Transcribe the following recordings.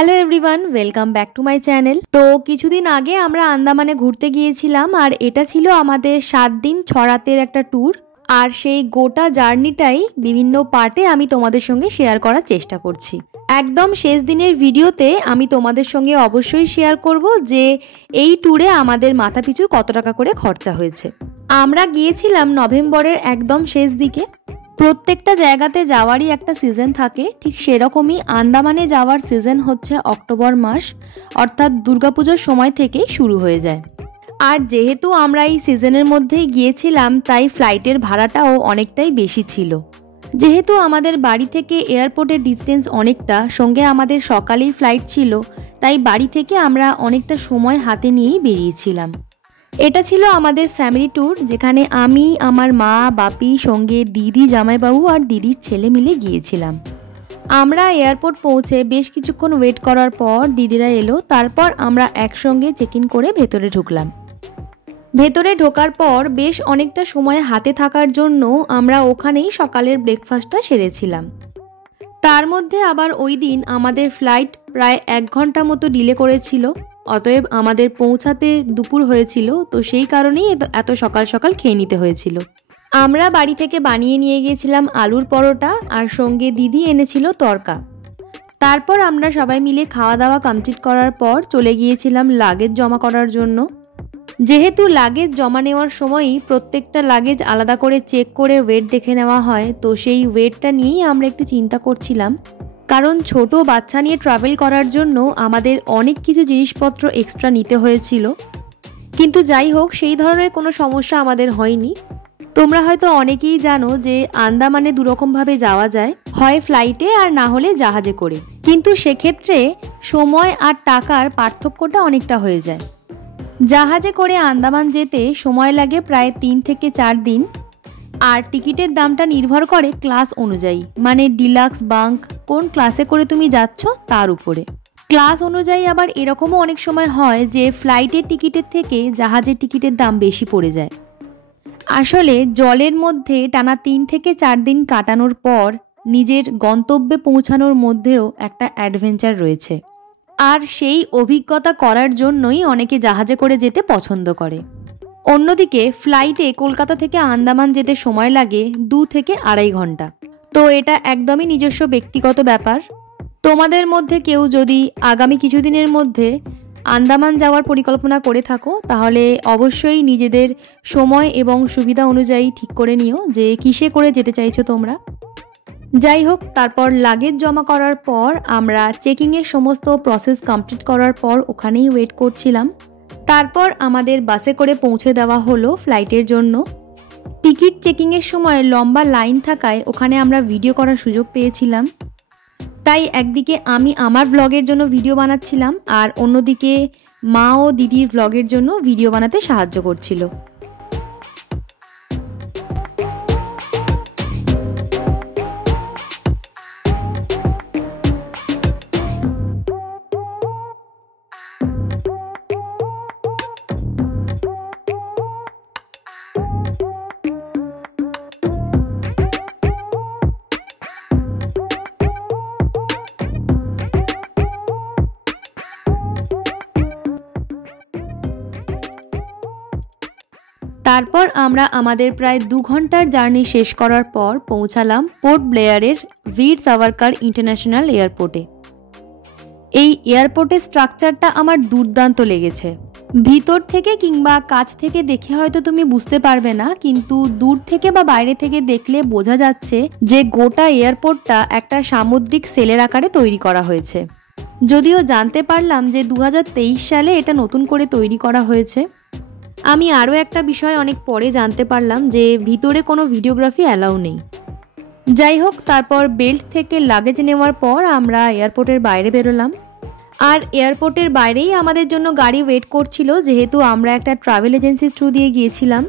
Hello everyone, welcome back to my channel. তো কিছুদিন আগে আমরা আন্দামানে ঘুরতে গিয়েছিলাম, আর এটা ছিল আমাদের 7 দিন 6 রাতের একটা ট্যুর। আর সেই গোটা জার্নিটাই বিভিন্ন পার্টে আমি তোমাদের সঙ্গে শেয়ার করার চেষ্টা করছি। একদম শেষ দিনের ভিডিওতে আমি তোমাদের সঙ্গে অবশ্যই শেয়ার করব যে এই ট্যুরে আমাদের মাথাপিছু কত টাকা করে খরচা হয়েছে। আমরা গিয়েছিলাম নভেম্বরের একদম শেষ দিকে। প্রত্যেকটা জায়গাতে যাওয়ারই একটা সিজন থাকে, ঠিক সেরকমই আন্দামানে যাওয়ার সিজন হচ্ছে অক্টোবর মাস, অর্থাৎ দুর্গাপুজোর সময় থেকেই শুরু হয়ে যায়। আর যেহেতু আমরা এই সিজনের মধ্যেই গিয়েছিলাম, তাই ফ্লাইটের ভাড়াটাও অনেকটাই বেশি ছিল। যেহেতু আমাদের বাড়ি থেকে এয়ারপোর্টের ডিস্টেন্স অনেকটা, সঙ্গে আমাদের সকালেই ফ্লাইট ছিল, তাই বাড়ি থেকে আমরা অনেকটা সময় হাতে নিয়েই বেরিয়েছিলাম। এটা ছিল আমাদের ফ্যামিলি ট্যুর, যেখানে আমি, আমার মা, বাপি, সঙ্গে দিদি, জামাইবাবু আর দিদির ছেলে মিলে গিয়েছিলাম। আমরা এয়ারপোর্ট পৌঁছে বেশ কিছুক্ষণ ওয়েট করার পর দিদিরা এলো। তারপর আমরা একসঙ্গে চেক ইন করে ভেতরে ঢুকলাম। ভেতরে ঢোকার পর বেশ অনেকটা সময় হাতে থাকার জন্য আমরা ওখানেই সকালের ব্রেকফাস্টটা সেরেছিলাম। তার মধ্যে আবার ওই দিন আমাদের ফ্লাইট প্রায় 1 ঘন্টা মতো ডিলে করেছিল, অতএব আমাদের পৌঁছাতে দুপুর হয়েছিল। তো সেই কারণেই এত সকাল সকাল খেয়ে নিতে হয়েছিল। আমরা বাড়ি থেকে বানিয়ে নিয়ে গিয়েছিলাম আলুর পরোটা, আর সঙ্গে দিদি এনেছিল তড়কা। তারপর আমরা সবাই মিলে খাওয়া দাওয়া কমপ্লিট করার পর চলে গিয়েছিলাম লাগেজ জমা করার জন্য। যেহেতু লাগেজ জমা নেওয়ার সময়ই প্রত্যেকটা লাগেজ আলাদা করে চেক করে ওয়েট দেখে নেওয়া হয়, তো সেই ওয়েটটা নিয়েই আমরা একটু চিন্তা করছিলাম। কারণ ছোট বাচ্চা নিয়ে ট্রাভেল করার জন্য আমাদের অনেক কিছু জিনিসপত্র এক্সট্রা নিতে হয়েছিল, কিন্তু যাই হোক সেই ধরনের কোনো সমস্যা আমাদের হয়নি। তোমরা হয়তো অনেকেই জানো যে আন্দামানে দুরকমভাবে যাওয়া যায়, হয় ফ্লাইটে আর না হলে জাহাজে করে, কিন্তু সেক্ষেত্রে সময় আর টাকার পার্থক্যটা অনেকটা হয়ে যায়। জাহাজে করে আন্দামান যেতে সময় লাগে প্রায় 3 থেকে 4 দিন, আর টিকিটের দামটা নির্ভর করে ক্লাস অনুযায়ী, মানে ডিলাক্স, বাঙ্ক, কোন ক্লাসে করে তুমি যাচ্ছ তার উপরে। ক্লাস অনুযায়ী আবার এরকমও অনেক সময় হয় যে ফ্লাইটের টিকিটের থেকে জাহাজের টিকিটের দাম বেশি পড়ে যায়। আসলে জলের মধ্যে টানা 3 থেকে 4 দিন কাটানোর পর নিজের গন্তব্যে পৌঁছানোর মধ্যেও একটা অ্যাডভেঞ্চার রয়েছে, আর সেই অভিজ্ঞতা করার জন্যই অনেকে জাহাজে করে যেতে পছন্দ করে। অন্যদিকে ফ্লাইটে কলকাতা থেকে আন্দামান যেতে সময় লাগে 2 থেকে 2.5 ঘন্টা। তো এটা একদমই নিজস্ব ব্যক্তিগত ব্যাপার। তোমাদের মধ্যে কেউ যদি আগামী কিছুদিনের মধ্যে আন্দামান যাওয়ার পরিকল্পনা করে থাকো, তাহলে অবশ্যই নিজেদের সময় এবং সুবিধা অনুযায়ী ঠিক করে নিও যে কিসে করে যেতে চাইছো তোমরা। যাই হোক, তারপর লাগেজ জমা করার পর আমরা চেকিংয়ের সমস্ত প্রসেস কমপ্লিট করার পর ওখানেই ওয়েট করছিলাম। তারপর আমাদের বাসে করে পৌঁছে দেওয়া হলো ফ্লাইটের জন্য। টিকিট চেকিংয়ের সময় লম্বা লাইন থাকায় ওখানে আমরা ভিডিও করার সুযোগ পেয়েছিলাম। তাই একদিকে আমি আমার ভ্লগের জন্য ভিডিও বানাচ্ছিলাম, আর অন্যদিকে মা ও দিদির ভ্লগের জন্য ভিডিও বানাতে সাহায্য করছিল। তারপর আমরা আমাদের প্রায় 2 ঘন্টার জার্নি শেষ করার পর পৌঁছালাম পোর্ট ব্লেয়ারের বীর সাভারকার ইন্টারন্যাশনাল এয়ারপোর্টে। এই এয়ারপোর্টের স্ট্রাকচারটা আমার দুর্দান্ত লেগেছে। ভিতর থেকে কিংবা কাছ থেকে দেখে হয়তো তুমি বুঝতে পারবে না, কিন্তু দূর থেকে বা বাইরে থেকে দেখলে বোঝা যাচ্ছে যে গোটা এয়ারপোর্টটা একটা সামুদ্রিক সেলের আকারে তৈরি করা হয়েছে। যদিও জানতে পারলাম যে 2023 সালে এটা নতুন করে তৈরি করা হয়েছে। আমি আরও একটা বিষয় অনেক পরে জানতে পারলাম যে ভিতরে কোনো ভিডিওগ্রাফি অ্যালাউ নেই। যাই হোক, তারপর বেল্ট থেকে লাগেজ নেওয়ার পর আমরা এয়ারপোর্টের বাইরে বেরোলাম। আর এয়ারপোর্টের বাইরেই আমাদের জন্য গাড়ি ওয়েট করছিল, যেহেতু আমরা একটা ট্রাভেল এজেন্সির থ্রু দিয়ে গিয়েছিলাম।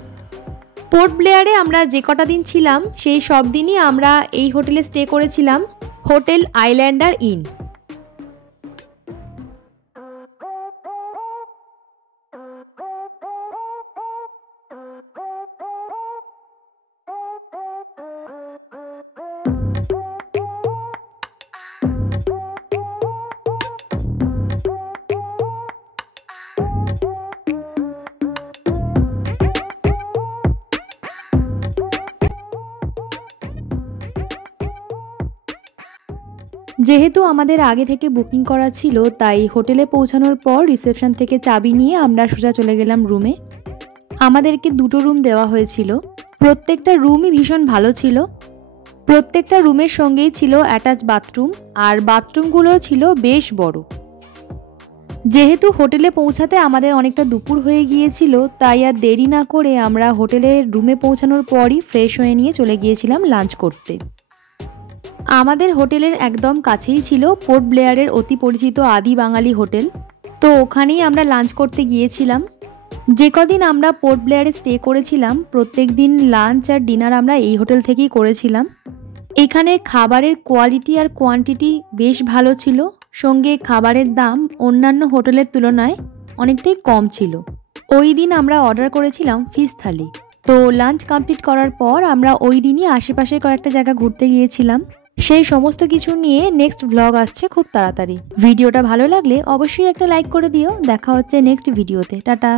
পোর্ট ব্লেয়ারে আমরা যে কটা দিন ছিলাম সেই সব দিনই আমরা এই হোটেলে স্টে করেছিলাম, হোটেল আইল্যান্ডার ইন। যেহেতু আমাদের আগে থেকে বুকিং করা ছিল, তাই হোটেলে পৌঁছানোর পর রিসেপশন থেকে চাবি নিয়ে আমরা সোজা চলে গেলাম রুমে। আমাদেরকে 2টো রুম দেওয়া হয়েছিল। প্রত্যেকটা রুমই ভীষণ ভালো ছিল। প্রত্যেকটা রুমের সঙ্গেই ছিল অ্যাটাচ বাথরুম, আর বাথরুমগুলো ছিল বেশ বড়। যেহেতু হোটেলে পৌঁছাতে আমাদের অনেকটা দুপুর হয়ে গিয়েছিল, তাই আর দেরি না করে আমরা হোটেলের রুমে পৌঁছানোর পরই ফ্রেশ হয়ে নিয়ে চলে গিয়েছিলাম লাঞ্চ করতে। আমাদের হোটেলের একদম কাছেই ছিল পোর্ট ব্লেয়ারের অতি পরিচিত আদি বাঙালি হোটেল। তো ওখানেই আমরা লাঞ্চ করতে গিয়েছিলাম। যে কদিন আমরা পোর্ট ব্লেয়ারে স্টে করেছিলাম, প্রত্যেক দিন লাঞ্চ আর ডিনার আমরা এই হোটেল থেকেই করেছিলাম। এখানে খাবারের কোয়ালিটি আর কোয়ান্টিটি বেশ ভালো ছিল, সঙ্গে খাবারের দাম অন্যান্য হোটেলের তুলনায় অনেকটাই কম ছিল। ওই দিন আমরা অর্ডার করেছিলাম ফিশ থালি। তো লাঞ্চ কমপ্লিট করার পর আমরা ওই দিনই আশেপাশের কয়েকটা জায়গা ঘুরতে গিয়েছিলাম। সেই সমস্ত কিছু নিয়ে নেক্সট ব্লগ আসছে খুব তাড়াতাড়ি। ভিডিওটা ভালো লাগলে অবশ্যই একটা লাইক করে দিও। দেখা হচ্ছে নেক্সট ভিডিওতে। টাটা।